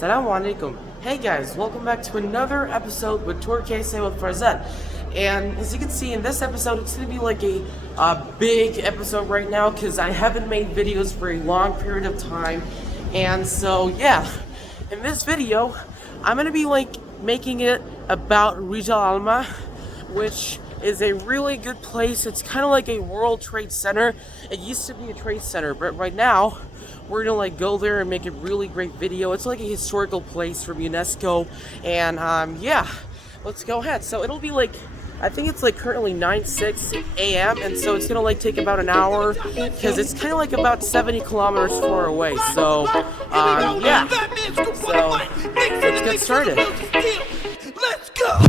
Assalamu alaikum. Hey guys, welcome back to another episode with Turkey with Rijal. And as you can see in this episode, it's going to be like a big episode right now because I haven't made videos for a long period of time. And so yeah, in this video, I'm going to be like making it about Rijal Almaa, which is a really good place. It's kind of like a World Trade Center. It used to be a trade center, but right now we're gonna like go there and make a really great video. It's like a historical place from UNESCO, and yeah, let's go ahead. So it'll be like, I think it's like currently 9:06 a.m. and so it's gonna like take about an hour because it's kind of like about 70 kilometers far away. So yeah, so let's get started. Let's go.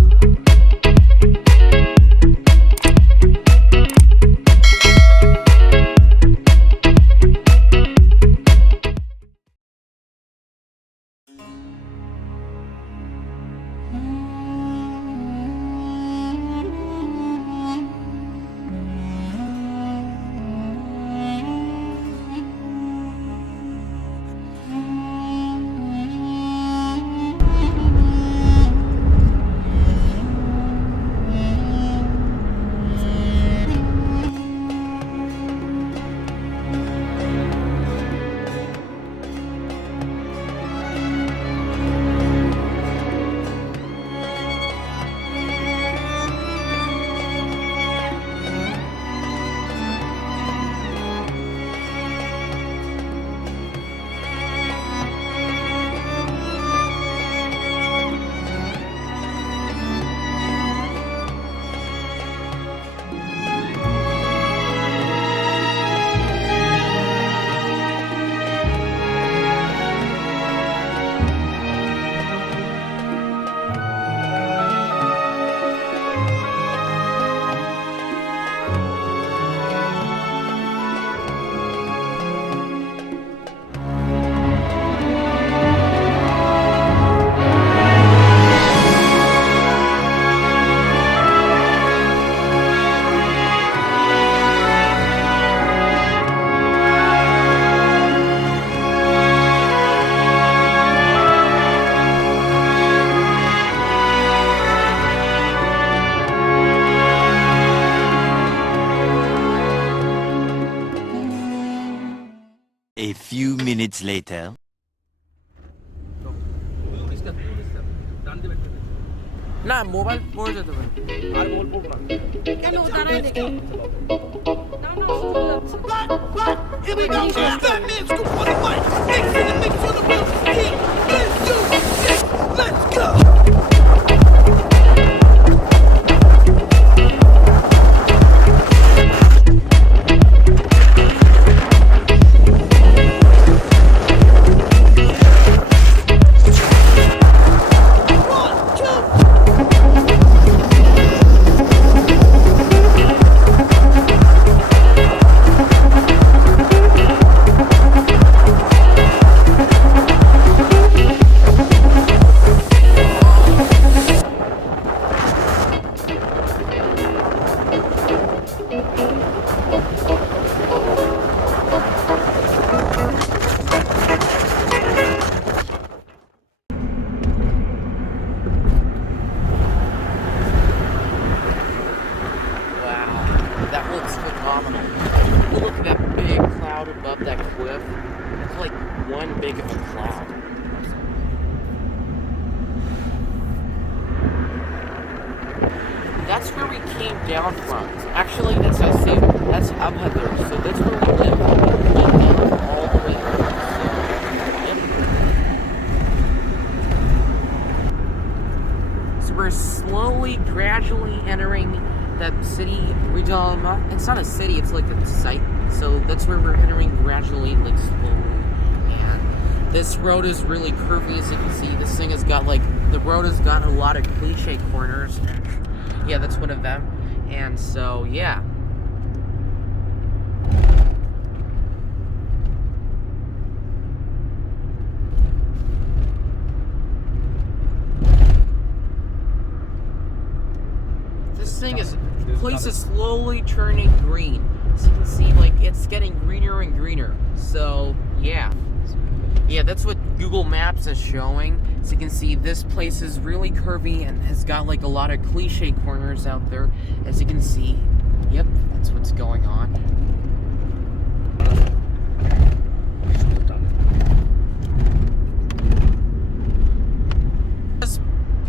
A few minutes later. না mobile পড়ে যেতে পারে আর mobile পড়ব না কেন দাঁড়ায় দেখি না না শুরু যাচ্ছে Here we go. That man's good for the mic. Mix in the mix on the wheel. Here, let's do this. Let's go. Look at that big cloud above that cliff. It's like one big of a cloud. That's where we came down from. Actually, that's Abhadar. So that's where we live. We came down all the way up. So we're slowly, gradually entering that city, Rijal Almaa. It's not a city, it's like a site. So that's where we're entering gradually, like slowly. And this road is really curvy, as you can see. This thing has got like, the road has got a lot of cliche corners. And yeah, that's one of them. And so, yeah. This thing is, place is slowly turning green. As you can see, like, it's getting greener and greener. So, yeah. Yeah, that's what Google Maps is showing. So you can see this place is really curvy and has got like a lot of cliche corners out there. As you can see, yep, that's what's going on.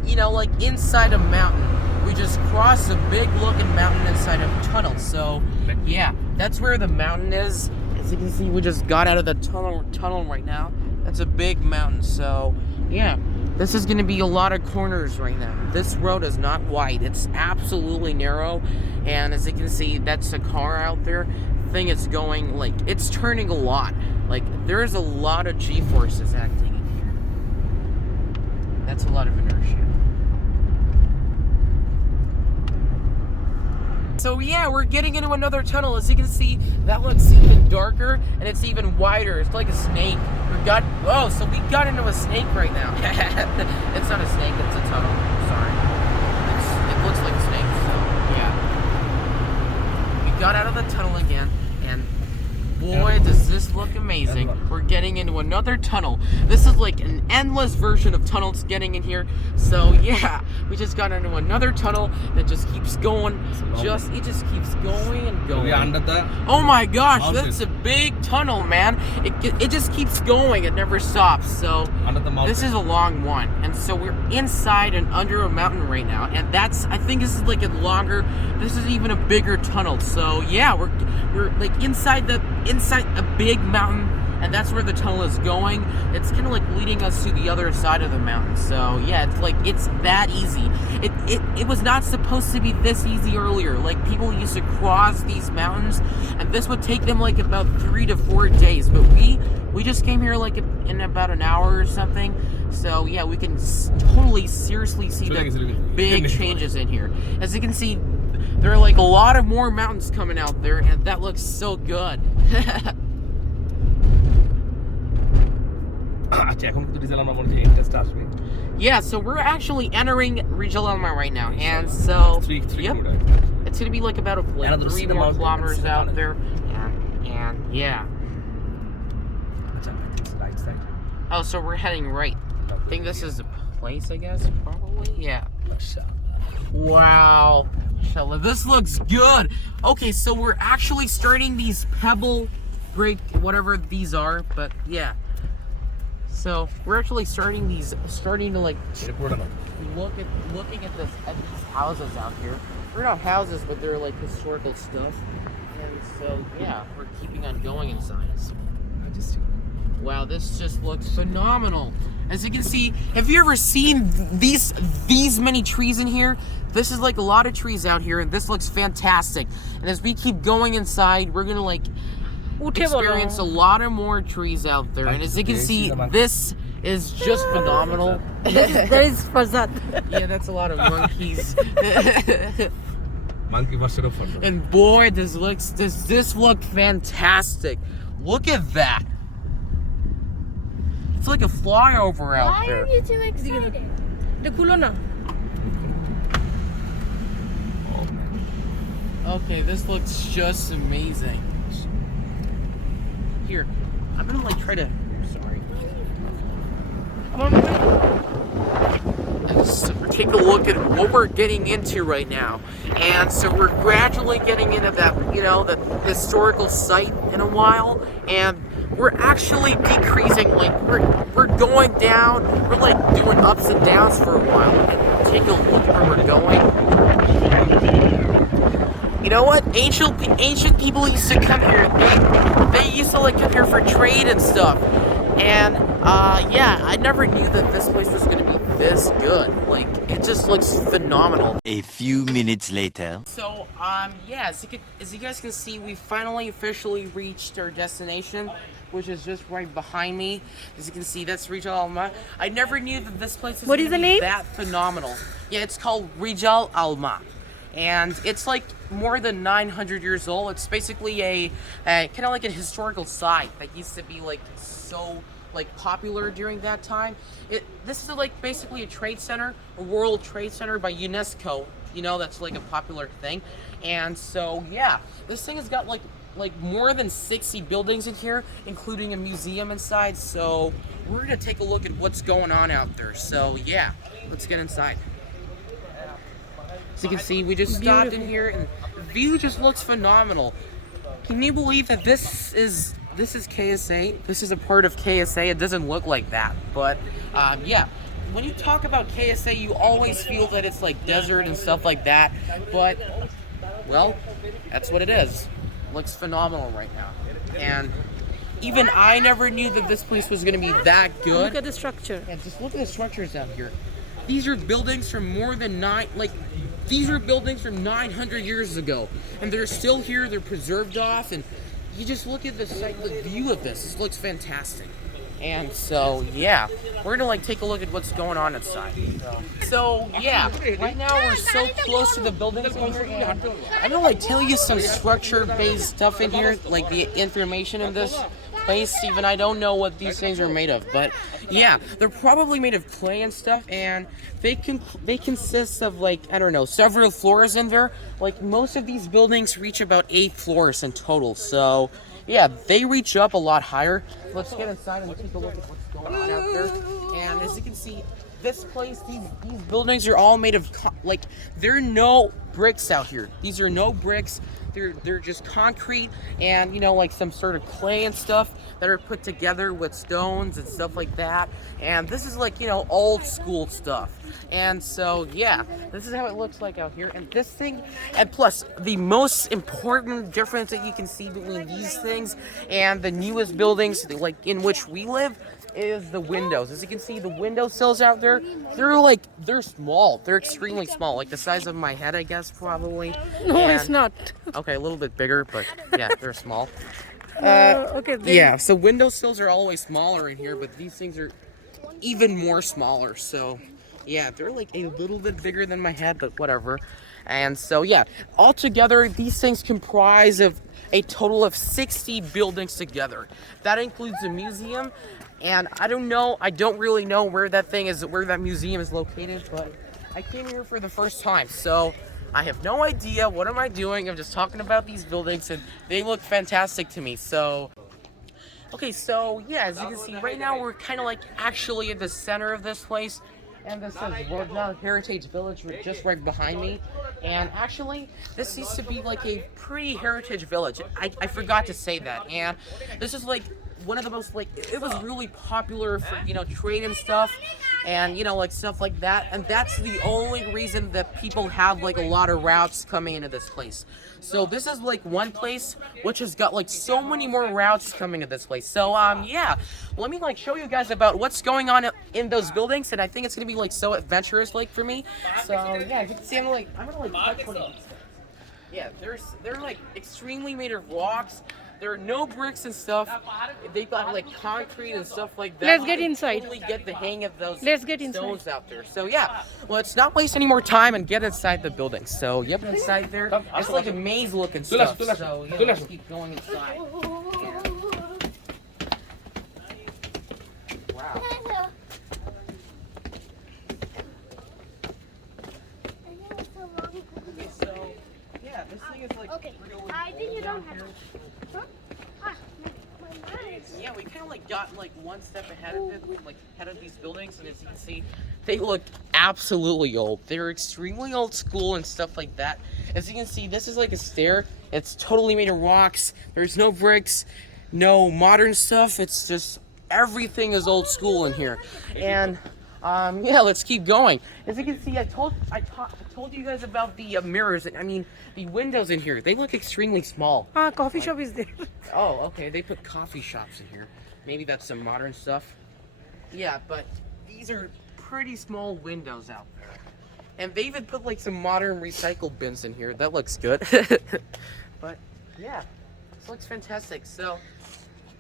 You know, like inside a mountain. We just crossed a big looking mountain inside a tunnel. So yeah, that's where the mountain is. As you can see, we just got out of the tunnel right now. That's a big mountain. So yeah, this is gonna be a lot of corners right now. This road is not wide, it's absolutely narrow. And as you can see, that's a car out there. The thing is going, like, it's turning a lot. Like, there's a lot of G-forces acting in here. That's a lot of inertia. So yeah, we're getting into another tunnel. As you can see, that looks even darker and it's even wider. It's like a snake. We got into a snake right now. It's not a snake, it's a tunnel. Sorry. It looks like a snake, so yeah. We got out of the tunnel again, and boy, does this look amazing. We're getting into another tunnel. This is like an endless version of tunnels getting in here. So yeah, we just got into another tunnel that just keeps going. It just keeps going and going. Oh my gosh, that's a big tunnel, man. It just keeps going. It never stops. So this is a long one. And so we're inside and under a mountain right now. And I think this is like a longer, this is even a bigger tunnel. So yeah, we're like inside a big mountain, and that's where the tunnel is going. It's kind of like leading us to the other side of the mountain. So yeah, it's that easy. It was not supposed to be this easy earlier. Like, people used to cross these mountains, and this would take them like about 3 to 4 days. But we just came here like in about an hour or something. So yeah, we can totally seriously see the big changes in here. As you can see, there are like a lot of more mountains coming out there, and that looks so good. Yeah, so we're actually entering Rijal Almaa right now, and so yep, it's gonna be like about 3 more kilometers out there, and yeah. Oh, so we're heading right. I think this is the place, I guess, probably. Yeah. Wow. This looks good. Okay, so we're actually starting these pebble break, whatever these are, but yeah. So we're actually starting to like looking at these houses out here. They're not houses, but they're like historical stuff. And so yeah, we're keeping on going inside. Wow, this just looks phenomenal. As you can see, have you ever seen these many trees in here? This is like a lot of trees out here, and this looks fantastic. And as we keep going inside, we're gonna like experience a lot of more trees out there. And as you can see, this is just phenomenal. That is for that. Yeah, that's a lot of monkeys. And boy, does this look fantastic. Look at that. It's like a flyover out there. Why are you too excited? The kulona. Okay, this looks just amazing. Here, I'm gonna like try to. Sorry. Let's take a look at what we're getting into right now. And so we're gradually getting into that, the historical site in a while, and we're actually decreasing. Like we're going down. We're like doing ups and downs for a while. And take a look at where we're going. You know what? Ancient people used to come here. They used to like come here for trade and stuff. And yeah, I never knew that this place was gonna be this good. Like, it just looks phenomenal. A few minutes later. So yeah, as you guys can see, we finally officially reached our destination, which is just right behind me. As you can see, that's Rijal Almaa. I never knew that this place was gonna be that phenomenal. Yeah, it's called Rijal Almaa. And it's like more than 900 years old. It's basically a kind of like a historical site that used to be like so like popular during that time. This is like basically a trade center, a World Trade Center by UNESCO. That's like a popular thing. And so yeah, this thing has got like like more than 60 buildings in here, including a museum inside. So we're gonna take a look at what's going on out there. So yeah, let's get inside. As you can see, we just stopped in here and the view just looks phenomenal. Can you believe that this is KSA? This is a part of KSA. It doesn't look like that, but yeah. When you talk about KSA, you always feel that it's like desert and stuff like that, but well, that's what it is. Looks phenomenal right now. And even I never knew that this place was going to be that good. Look at the structure. And just look at the structures out here. These are buildings from more than these are buildings from 900 years ago. And they're still here, they're preserved off, and you just look at the view of this. This looks fantastic. And so, yeah, we're gonna like take a look at what's going on inside. So yeah, right now we're so close to the buildings in here. And I'm gonna like tell you some structure-based stuff in here, like the information in this place. Even I don't know what these things are made of, but yeah, they're probably made of clay and stuff, and they consist of like, I don't know, several floors in there. Like most of these buildings reach about 8 floors in total. So yeah, they reach up a lot higher. Let's get inside and take a look at what's going on out there. And as you can see, this place, these buildings are all made of, there are no bricks out here. These are no bricks. They're just concrete and, you know, like some sort of clay and stuff that are put together with stones and stuff like that. And this is like, you know, old school stuff. And so, yeah, this is how it looks like out here. And this thing, and plus, the most important difference that you can see between these things and the newest buildings, like in which we live, is the windows. As you can see, the window sills out there, they're small. They're extremely small, like the size of my head, I guess, probably. No, it's not. Okay, a little bit bigger, but yeah, they're small. Okay. Yeah, so window sills are always smaller in here, but these things are even more smaller. So yeah, they're like a little bit bigger than my head, but whatever. And so yeah, altogether, these things comprise of a total of 60 buildings together. That includes a museum. And I don't really know where that museum is located, but I came here for the first time, so I have no idea what am I doing. I'm just talking about these buildings and they look fantastic to me. So okay, so yeah, as you can see right now we're kind of like actually at the center of this place, and this says Rajal Heritage Village just right behind me. And actually this seems to be like a pretty heritage village. I forgot to say that. And this is like one of the most, like, it was really popular for, you know, trade and stuff, and, you know, like stuff like that. And that's the only reason that people have like a lot of routes coming into this place. So this is like one place which has got like so many more routes coming to this place. So yeah, let me like show you guys about what's going on in those buildings, and I think it's gonna be like so adventurous like for me. So yeah, as you can see, I'm gonna touch one of these things. Yeah, they're like extremely made of rocks. There are no bricks and stuff. They got like concrete and stuff like that. Let's get inside. Totally get the hang of those stones out there. So yeah, let's not waste any more time and get inside the building. So yep, inside there, it's like a maze looking stuff. So yeah, let's keep going inside. Yeah. Wow. Okay, so yeah, this thing is like really I think you don't have to. Yeah, we kind of like got like one step ahead of it, like ahead of these buildings, and as you can see, they look absolutely old. They're extremely old school and stuff like that. As you can see, this is like a stair. It's totally made of rocks. There's no bricks, no modern stuff. It's just everything is old school in here. And yeah, let's keep going. As you can see, I told you guys about the mirrors. I mean, the windows in here. They look extremely small. Coffee shop is there. Oh, okay. They put coffee shops in here. Maybe that's some modern stuff. Yeah, but these are pretty small windows out there. And they even put like some modern recycle bins in here. That looks good. But yeah, this looks fantastic. So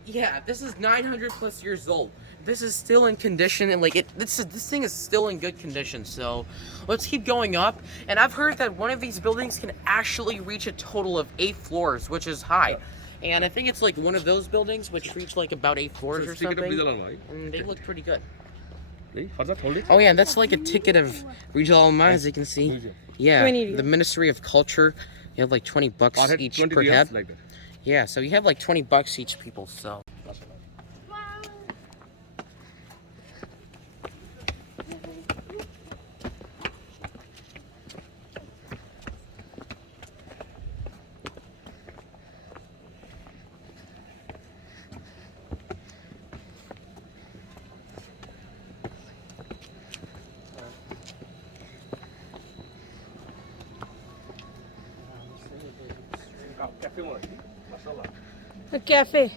yeah, this is 900 plus years old. This is still in condition, and like this thing is still in good condition. So let's keep going up. And I've heard that one of these buildings can actually reach a total of 8 floors, which is high. And I think it's like one of those buildings which reach like about 8 floors or something. And they look pretty good. Oh yeah, that's like a ticket of Rijal Almaa, as you can see. Yeah, the Ministry of Culture. You have like $20 each per head. Yeah, so you have like $20 each people, so. A cafe.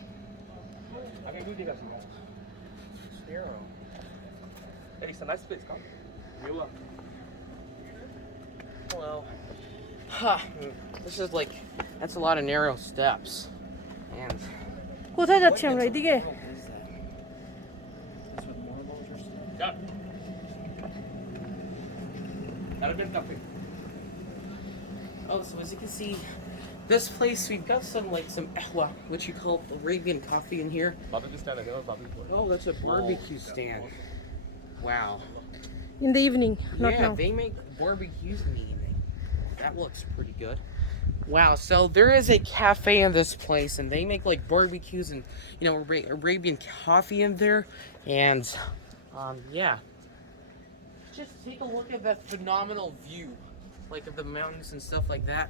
Well, this is like, that's a lot of narrow steps. And কোথায় যাচ্ছি আমরা এদিকে? oh, so as you can see, this place we've got some ahwa, which you call Arabian coffee in here. Oh, that's a barbecue stand. Wow. In the evening, not Yeah, now. they make barbecues in the evening. That looks pretty good. Wow, so there is a cafe in this place, and they make like barbecues and Arabian coffee in there, and yeah. Just take a look at that phenomenal view, like of the mountains and stuff like that.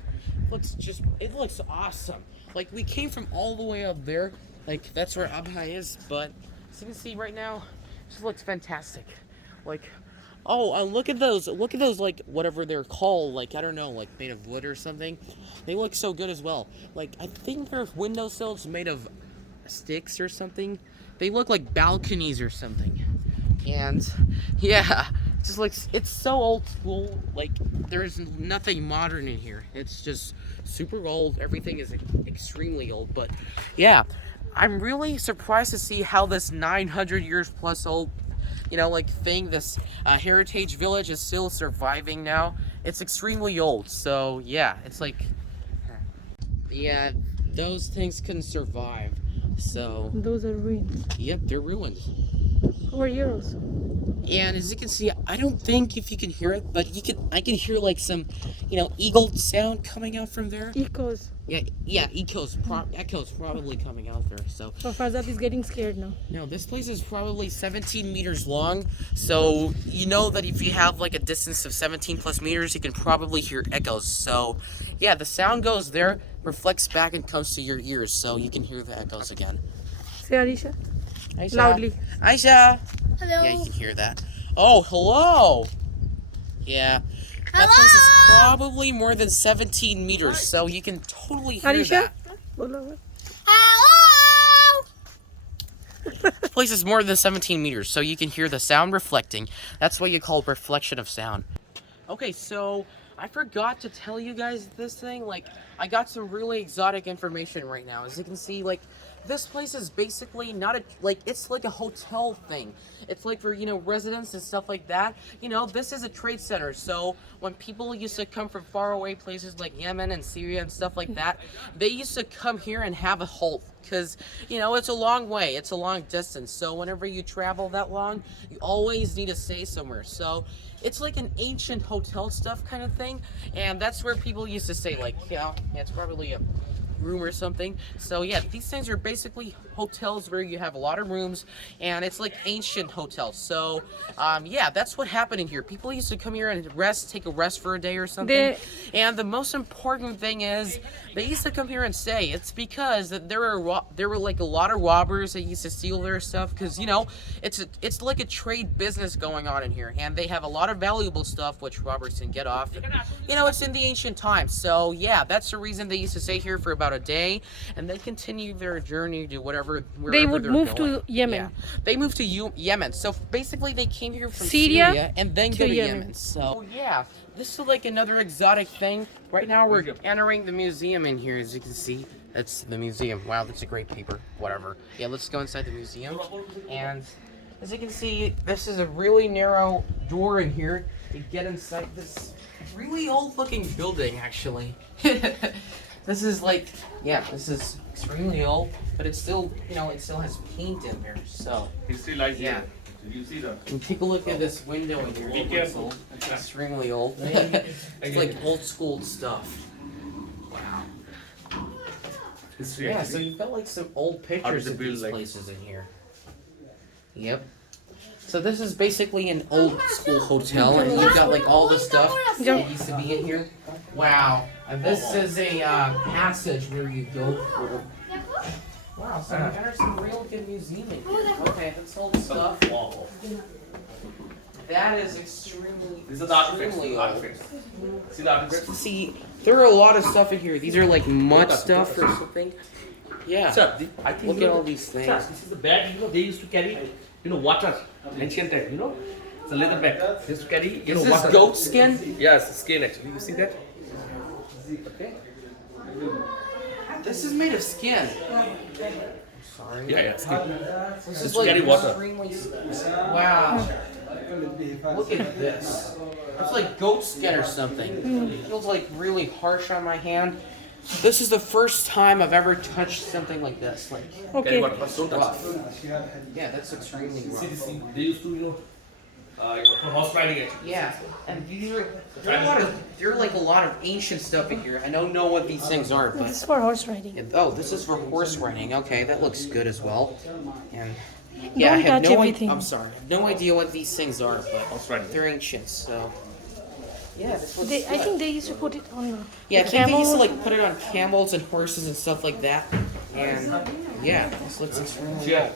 It looks awesome. Like we came from all the way up there, like that's where Abha is, but as you can see right now, it just looks fantastic. Like, oh, look at those, like whatever they're called, like I don't know, like made of wood or something. They look so good as well. Like I think they're windowsills made of sticks or something. They look like balconies or something. And yeah, just looks, it's so old school. Like there's nothing modern in here. It's just super old. Everything is extremely old. But yeah, I'm really surprised to see how this 900 years plus old like thing, this heritage village is still surviving now. It's extremely old. So yeah, it's like, yeah, those things can survive. So Those are ruins. yep, they're ruined. Over euros. And as you can see, I don't think if you can hear it, but I can hear like some, eagle sound coming out from there. Echoes. Yeah, echoes probably coming out there. So So Farzad is getting scared now. no, this place is probably 17 meters long. So you know that if you have like a distance of 17 plus meters, you can probably hear echoes. So yeah, the sound goes there, reflects back and comes to your ears, so you can hear the echoes again. Say Arisha. Aisha. Loudly. Aisha. Hello. Yeah, you can hear that. Oh, hello. Yeah. That place is probably more than 17 meters, so you can totally hear Arisha. that. Hello. Hello. This place is more than 17 meters, so you can hear the sound reflecting. That's what you call reflection of sound. Okay, so I forgot to tell you guys this thing. Like, I got some really exotic information right now. As you can see, like, this place is basically not it's like a hotel thing. It's like for, residents and stuff like that. This is a trade center. So when people used to come from far away places like Yemen and Syria and stuff like that, they used to come here and have a halt. Because, it's a long way. It's a long distance. So whenever you travel that long, you always need to stay somewhere. So it's like an ancient hotel stuff kind of thing. And that's where people used to stay. Like, it's probably a room or something. So yeah, these things are basically hotels where you have a lot of rooms, and it's like ancient hotels. So yeah, that's what happened in here. People used to come here and take a rest for a day or something. And the most important thing is they used to come here and stay. It's because there were like a lot of robbers that used to steal their stuff, because it's like a trade business going on in here, and they have a lot of valuable stuff which robbers can get off. It's in the ancient times. So yeah, that's the reason they used to stay here for about a day, and they continue their journey to wherever They would move going. to Yemen. Yeah. They moved to Yemen. So basically they came here from Syria Syria and then to go to Yemen. Yemen. So yeah, this is like another exotic thing. Right now we're entering the museum in here, as you can see. That's the museum. Wow, that's a great paper. Whatever. Yeah, let's go inside the museum. And as you can see, this is a really narrow door in here to get inside this really old looking building, actually. This is like, yeah, this is extremely old, but it's still, it still has paint in there, so. It's still like Yeah. Did you see that? And take a look at this window in here. Be It looks careful. old. It's extremely old. It's like old school stuff. Wow. history. Yeah, so actually. you've got like some old pictures they of build, these like- places in here. Yep. So this is basically an old school hotel, and you've got like all the stuff that used to be in here. Wow. And this is a passage where you go through. Wow, so there's some real good museum in here. Okay, that's old stuff. Wow. That is extremely, These are the artifacts. extremely old. Artifacts. See the artifacts? See, there are a lot of stuff in here. These are like mud stuff or something. Yeah. Sir, I think Look at all these things. Sir, this is the bag. They used to carry, water. Ancient time, It's a leather bag. They used to carry, Is this water. goat skin? Yes, skin actually. You see that? Okay. This is made of skin. Sorry. Yeah, skin. This It's is like carry water. extremely. Wow. Look at this. It's like goat skin or something. It feels like really harsh on my hand. This is the first time I've ever touched something like this. Like, Carry water. But don't touch. rough. Yeah, that's extremely See, rough. they used to, for horse riding actually. Yeah, and these are there are like a lot of ancient stuff in here. I don't know what these things are, but This is for horse riding. oh, this is for horse riding. Okay, that looks good as well. And yeah, I Don't have touch no everything. I'm sorry, I have no idea what these things are, but Horse riding. they're ancient. So yeah, this looks I good. think they used to put it on Yeah, I the think they used to camel. like put it on camels and horses and stuff like that. And yeah, this looks extremely. Yeah.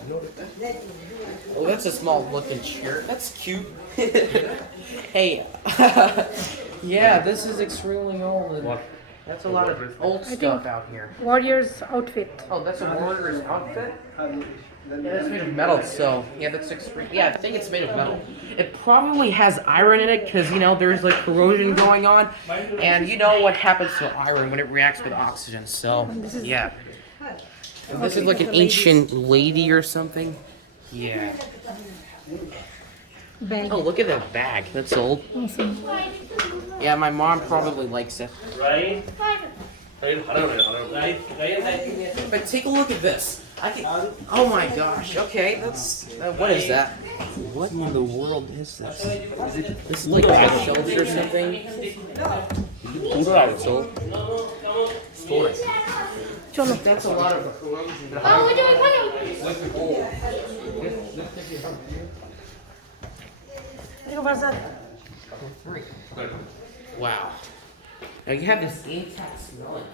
Oh, that's a small looking chair. That's cute. Hey, yeah, this is extremely old. And What? that's a lot of old stuff out here. Warrior's outfit. Oh, that's a warrior's outfit? Yeah, that's made of metal, so yeah, that's extreme. Yeah, I think it's made of metal. It probably has iron in it because, there's like corrosion going on, and you know what happens to iron when it reacts with oxygen, so yeah. And this is like an ancient lady or something. Yeah. Bag. Oh, look at that bag. That's old. Yeah, my mom probably likes it. Right? But take a look at this. Oh my gosh. Okay, that's. What is that? What in the world is this? This is like a shelter or something. It's old. That's a lot of corrosion. Wow. Now you have this intact smell in here.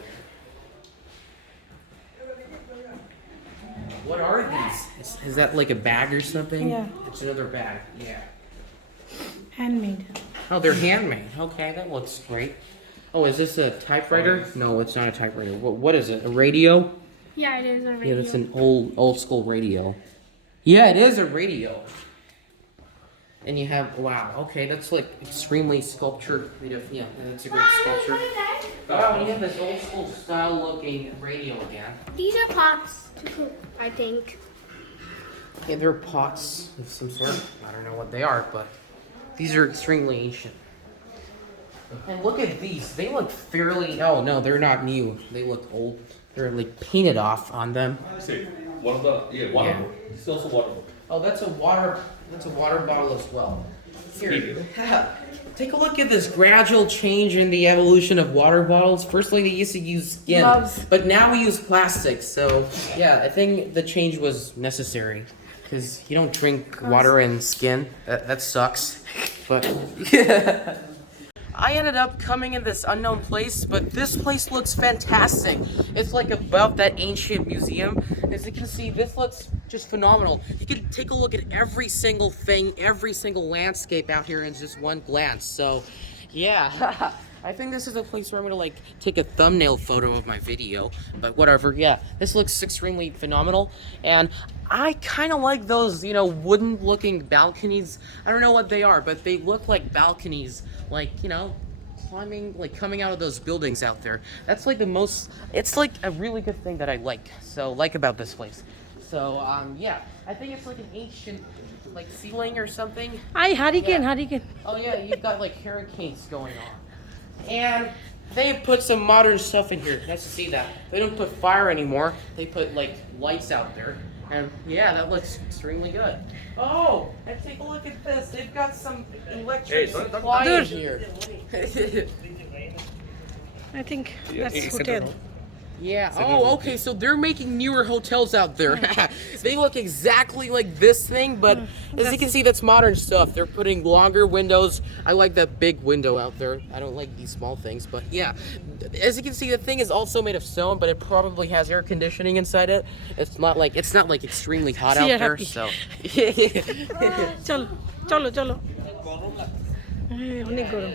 What are these? Is that like a bag or something? Yeah. It's another bag. Yeah. Handmade. Oh, they're handmade. Okay, that looks great. Oh, is this a typewriter? No, it's not a typewriter. What is it? A radio? Yeah, it is a Yeah, radio. that's an old school radio. Yeah, it is a radio. And you have, wow, okay, that's like extremely sculptured. Yeah, that's a great sculpture. Wow, and you have this old school style looking radio again. These are pots to cook, I think. Yeah, they're pots of some sort. I don't know what they are, but these are extremely ancient. And look at these. They look fairly, oh no, they're not new. They look old. They're like painted off on them. See, one of the water. Yeah. This is also water. Oh, that's a water bottle as well. Here, take a look at this gradual change in the evolution of water bottles. Firstly, they used to use skin, Gloves. but now we use plastic. So, yeah, I think the change was necessary because you don't drink water and skin. That sucks. But yeah. I ended up coming in this unknown place, but this place looks fantastic. It's like above that ancient museum. As you can see, this looks just phenomenal. You can take a look at every single thing, every single landscape out here in just one glance. So, yeah, I think this is a place where I'm gonna like take a thumbnail photo of my video, but whatever. Yeah, this looks extremely phenomenal, and I kind of like those, wooden looking balconies. I don't know what they are, but they look like balconies, like, climbing, like coming out of those buildings out there. That's like it's like a really good thing that I like about this place. So, yeah, I think it's like an ancient, like ceiling or something. Hi, hurricane, Yeah. hurricane. Oh yeah, you've got like hurricanes going on. And they put some modern stuff in here. Nice to see that. They don't put fire anymore. They put like lights out there. And yeah, that looks extremely good. Oh, and take a look at this. They've got some electric supply in here. I think that's hotel. Yeah. Oh, okay. So they're making newer hotels out there. They look exactly like this thing, but as you can see, that's modern stuff. They're putting longer windows. I like that big window out there. I don't like these small things, but yeah. As you can see, the thing is also made of stone, but it probably has air conditioning inside it. It's not like extremely hot out there. So. চলো চলো চলো হ্যাঁ অনেক গরম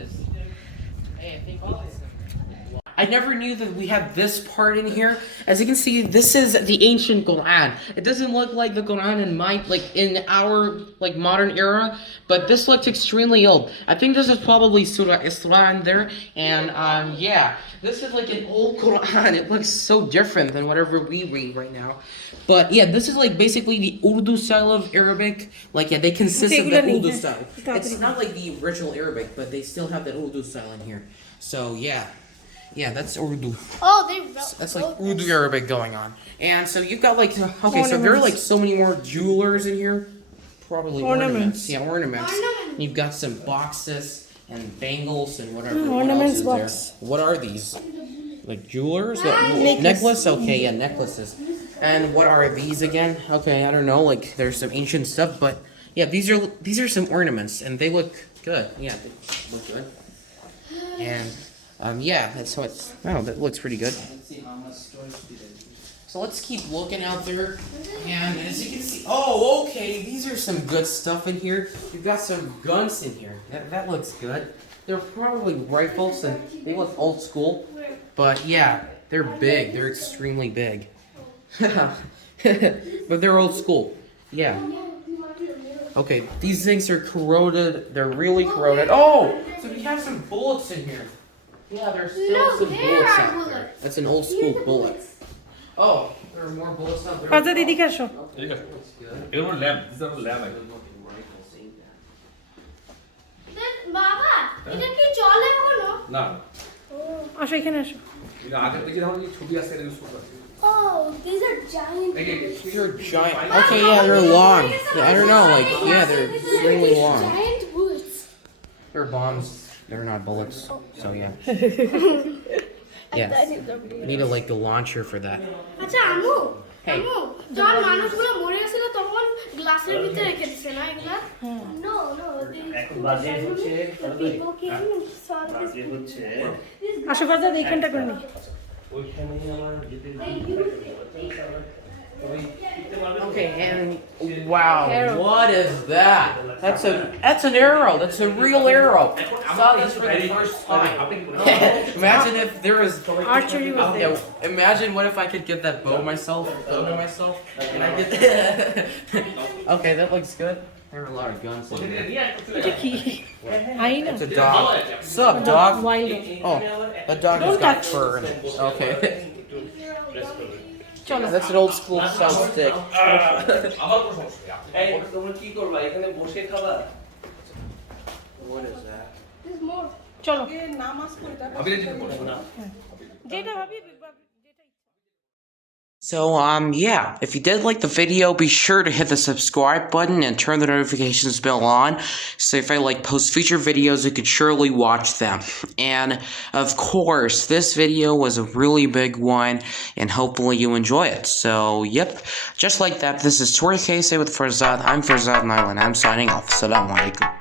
I never knew that we have this part in here. As you can see, this is the ancient Quran. It doesn't look like the Quran in our modern era, but this looks extremely old. I think this is probably Surah Isra in there, and yeah, this is like an old Quran. It looks so different than whatever we read right now. But yeah, this is like basically the Urdu style of Arabic. Like yeah, they consist of the Urdu style. It's not like the original Arabic, but they still have that Urdu style in here. So yeah. Yeah, that's Urdu. Oh, That's like Urdu Arabic going on. And so you've got like, okay, so there are like so many more jewelers in here. Probably ornaments. Yeah, ornaments. You've got some boxes and bangles and whatever. Ornaments what else is box. there? What are these? Like jewelers? Necklace? Okay, yeah, necklaces. And what are these again? Okay, I don't know. Like there's some ancient stuff, but yeah, these are some ornaments and they look good. Yeah, they look good. And yeah, that's how it's. Oh, that looks pretty good. So let's keep looking out there. And as you can see, oh, okay, these are some good stuff in here. You've got some guns in here. That looks good. They're probably rifles, and they look old school. But yeah, they're big. They're extremely big. But they're old school. Yeah. Okay, these things are corroded. They're really corroded. Oh, so we have some bullets in here. Yeah, there's still some bullets out there. That's an old school bullet. Oh, there are more bullets out there. আচ্ছা দিদি আসো এগুলো lab this R lab বাবা এটা কি চলে এখনো না আসো এখানে আসো এটা আগে থেকে যখন ছবি আছে এটা ইউজ করতে Oh, these are giant. These are giant. Okay, yeah, they're long. I don't know, like, yeah, they're extremely long. Giant boots. They're bombs. They're not bullets. So yeah. Yes. You need like a launcher for that. আচ্ছা আমু Hey. আমু যখন মানুষগুলো মরে গেছিল তখন গ্লাসের ভিতরে রেখে দিছে না এগুলা নো নো এখন বাজে হচ্ছে আসো কথা এইখানটা করে নি ওইখানে আমার যেতে Okay, and wow, what is that? That's an arrow. That's a real arrow. I saw this for the first time. Imagine if there was archery was there. Imagine what if I could get that bow myself, and I get. Okay, that looks good. There are a lot of guns in there. এটা কি high না It's a dog. Sup, dog? wild Oh, that dog has got fur in it. Okay. চলো That's an old school style stick. আমার কোনো সমস্যা নেই এই তোমরা কি করবা এখানে বসে খাবা What is that? There's more. চলো আমি যেতে বলবো না যেটা ভাবি So, yeah, if you did like the video, be sure to hit the subscribe button and turn the notifications bell on. So if I post future videos, you could surely watch them. And of course, this video was a really big one, and hopefully you enjoy it. So, yep, just like that, this is Tori Casey with Farzad. I'm Farzad Nyland. I'm signing off. Assalamu alaikum.